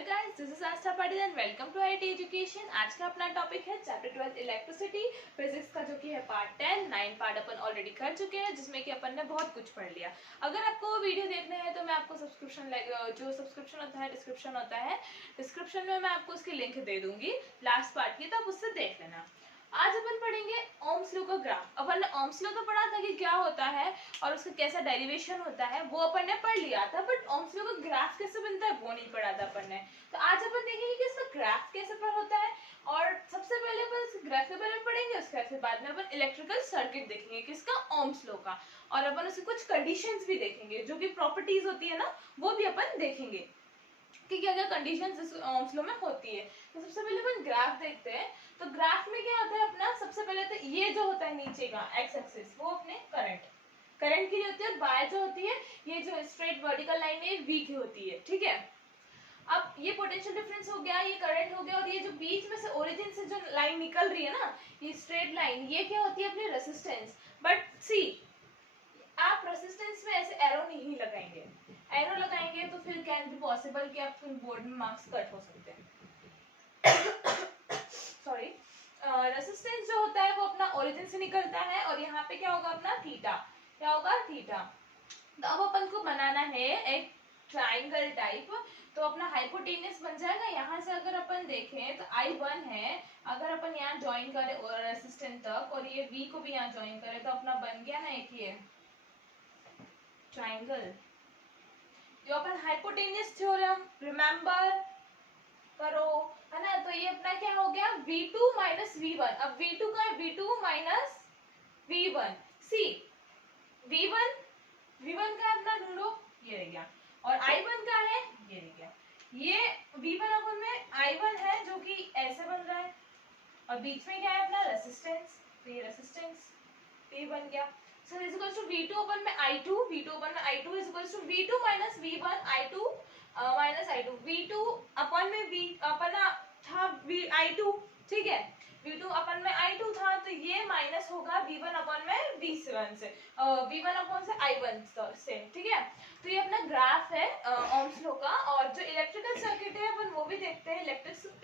Hello guys, this is Aastha Patil and welcome to IT education. आज का अपना टॉपिक है चैप्टर 12 इलेक्ट्रिसिटी फिजिक्स का, जो कि है पार्ट 10। 9 पार्ट अपन ऑलरेडी कर चुके हैं, जिसमें कि अपन ने बहुत कुछ पढ़ लिया। अगर आपको वो वीडियो देखना है तो मैं आपको जो सब्सक्रिप्शन होता है, डिस्क्रिप्शन में मैं आपको उसकी लिंक दे दूंगी लास्ट पार्ट की, तो आप उससे देख लेना। आज अपन पढ़ेंगे ओम्स लॉ का ग्राफ। अपन ने ओम्स लॉ तो पढ़ा था कि क्या होता है और उसका कैसा डेरिवेशन होता है, वो अपन ने पढ़ लिया था, बट ओम्स लॉ का ग्राफ कैसे बनता है वो नहीं पढ़ा था अपन ने। तो आज अपन देखेंगे कि इसका ग्राफ कैसे होता है, और सबसे पहले अपन इस ग्राफ के बारे में पढ़ेंगे। उसके बाद में अपन इलेक्ट्रिकल सर्किट देखेंगे किसका, ओम्स लॉ का, और अपन उसकी कुछ कंडीशंस भी देखेंगे, जो भी प्रॉपर्टीज होती है ना वो भी अपन देखेंगे कि क्या क्या कंडीशंस इस ओम्स लॉ में होती है। तो सबसे पहले अपन ग्राफ देखते हैं। तो ग्राफ में क्या होता है अपना, सबसे पहले तो ये जो होता है नीचे का एक्स एक्सिस, वो अपने करंट की लिए होती है, और बाय जो होती है ये जो स्ट्रेट वर्टिकल लाइन है वी की होती है, ठीक है। अब ये पोटेंशियल डिफरेंस हो गया, ये करंट हो गया, और ये जो बीच में से ओरिजिन से जो लाइन निकल रही है ना, ये स्ट्रेट लाइन, ये क्या होती है अपनी रेसिस्टेंस। बट सी, आप रेसिस्टेंस में ऐसे एरो नहीं लगाएंगे। एरो लगाएंगे तो फिर कैन बी पॉसिबल कि आपके बोर्ड में मार्क्स कट हो सकते हैं। सॉरी, रेसिस्टेंस जो होता है वो अपना ओरिजिन से निकलता है, और यहाँ पे क्या होगा अपना थीटा, क्या होगा थीटा। तो अब अपन को बनाना है एक ट्राइंगल टाइप। तो अपना हाइपोटेन्यूस बन जाएगा। यहाँ से अगर अपन देखें तो I1 है, अगर अपन यहाँ ज्वाइन करें रेसिस्टेंस तक, और ये V को भी यहाँ ज्वाइन करें, तो अपना बन गया ना एक ये ट्राइंगल। जो अपन हाइपोटेन्यूस थ्योरम रिमेंबर करो, है ना। तो ये अपना क्या हो गया, V2 माइनस V1। अब V2 का है, V2 माइनस V1। सी, V1 का अपना ढूंढो, ये रह गया, और I1 का है, ये रह गया। ये V1 अपन में I1 है जो कि ऐसे बन रहा है, और बीच में क्या है अपना रेसिस्टेंस, तो ये रेसिस्टेंस, तो ये बन गया। So is equals to V2 अपन में I2, V2 अपन में I2 is equals to V2 minus V1 I2 minus I2। V2 अपन में V अपन था I2, ठीक है। V2 अपन में I2 था, तो ये माइनस होगा V1 अपन में V1 से, V1 अपन से I1 से, ठीक है। तो ये अपना ग्राफ है ओम्स लॉ का। और जो इलेक्ट्रिकल सर्किट है अपन वो भी देखते हैं।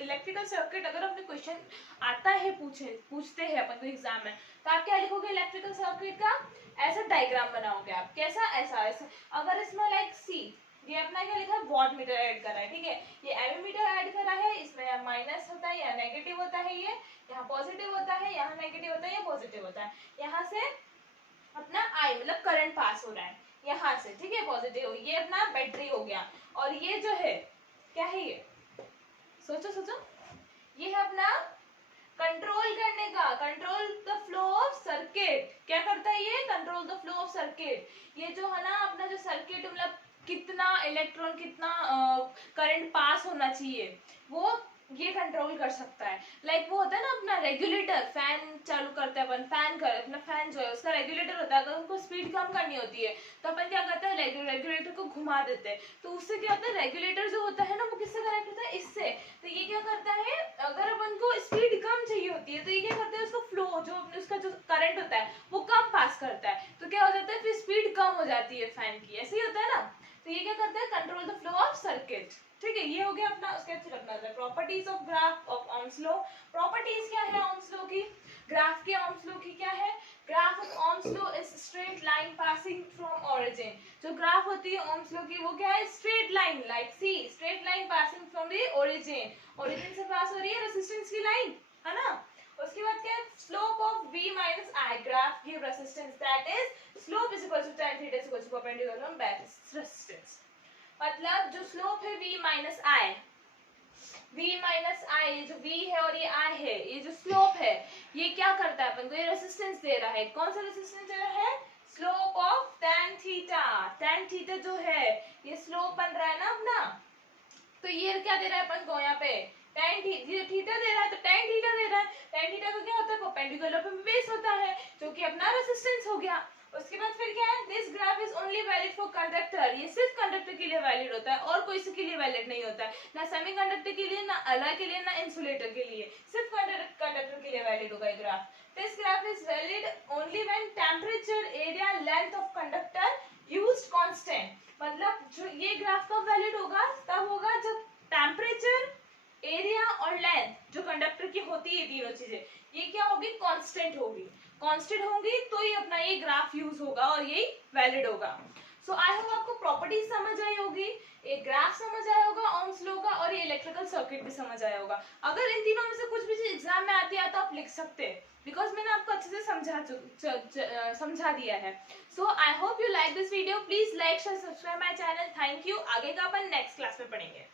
इलेक्ट्रिकल सर्किट अगर अपने क्वेश्चन आता है, पूछते हैं अपन को एग्जाम में, तो आप क्या लिखोगे इलेक्ट्रिकल सर्किट का, ऐसा डायग्राम बनाओगे आप। कैसा, ऐसा। अगर इसमें लाइक सी, ये अपना क्या लिखा है, वॉट मीटर ऐड करा है, ठीक है। ये एमीमीटर ऐड करा है, इसमें माइनस होता है या नेगेटिव होता है, ये यहाँ पॉजिटिव होता है, यहाँ नेगेटिव होता है, या पॉजिटिव होता है। यहाँ से अपना आई मतलब करंट पास हो रहा है यहाँ से, ठीक है, पॉजिटिव। ये अपना बैटरी हो गया, और ये जो है क्या है, ये सोचो, ये है अपना कंट्रोल करने का, control the flow of circuit. क्या करता है ये, control the flow of circuit. ये जो है ना अपना जो सर्किट, मतलब कितना इलेक्ट्रॉन, कितना करंट पास होना चाहिए, वो ये कंट्रोल कर सकता है। लाइक वो होता है ना अपना रेगुलेटर, फैन चालू करते हैं अपन, अपना फैन जो है उसका रेगुलेटर होता है। अगर उनको स्पीड कम करनी होती है तो अपन क्या करते हैं, रेगुलेटर को घुमा देते हैं। तो उससे क्या होता है, रेगुलेटर जो होता है ना वो किससे कनेक्ट होता है, इससे। तो ये क्या करता है, अगर अपन को स्पीड कम चाहिए होती है तो ये क्या करता है, उसको फ्लो जो उसका जो करंट होता है वो कम पास करता है। तो क्या हो जाता है, फिर स्पीड कम हो जाती है फैन की, ऐसे ही होता है ना। तो ये क्या करता है, control the flow of circuit, ठीक है। ये हो गया अपना। उसके बाद रखना है properties of graph of Ohm's law. Properties क्या है ओम्स लॉ की, ग्राफ के ओम्स लॉ की क्या है, graph of Ohm's law is straight line passing from origin. जो ग्राफ होती है ओम्स लॉ की वो क्या है, straight line, like see, straight line passing from the origin से पास हो रही है रेसिस्टेंस की लाइन, है ना। उसके बाद क्या है, slope of V minus I, graph give resistance, that is slope is equal to tan theta is equal to perpendicular on base resistance. मतलब जो स्लोप है V minus I, जो V है और ये I है, ये जो स्लोप है ये क्या करता है अपन को, ये रेसिस्टेंस दे रहा है। कौन सा रेसिस्टेंस दे रहा है, स्लोप ऑफ tan थीटा जो है ये स्लोप बन रहा है ना अपना। तो ये क्या दे रहा है अपन को, यहाँ पे tan थीटा दे रहा है, तो tan थीटा दे रहा है। tan थीटा का क्या होता है, परपेंडिकुलर पे बेस होता है, जो कि अपना रेसिस्टेंस हो गया। उसके बाद फिर क्या है, this graph is only valid for conductor. ये सिर्फ कंडक्टर के लिए वैलिड होता है, और कोई के लिए वैलिड नहीं होता है, ना सेमीकंडक्टर के लिए, ना अलॉय के लिए, ना इंसुलेटर के लिए, सिर्फ कंडक्टर के लिए वैलिड होगा ये graph. This graph is valid only when temperature, area, length of conductor used constant. मतलब जो ये ग्राफ कब वैलिड होगा, तब होगा जब टेम्परेचर होती है तीनों चीजें, ये क्या होगी, कांस्टेंट होगी, कांस्टेंट होंगी तो ही अपना ये ग्राफ यूज होगा और यही वैलिड होगा। सो आई होप आपको प्रॉपर्टीज समझ आई होगी, एक ग्राफ समझ आया होगा ओम्स लॉ का, और ये इलेक्ट्रिकल सर्किट भी समझ आया होगा। अगर इन तीनों में से कुछ भी चीज एग्जाम में आती है तो आप लिख सकते हैं, बिकॉज मैंने आपको अच्छे से समझा दिया है। So I hope you like this video, please like share subscribe my channel. Thank you. आगे का अपन नेक्स्ट क्लास में पढ़ेंगे।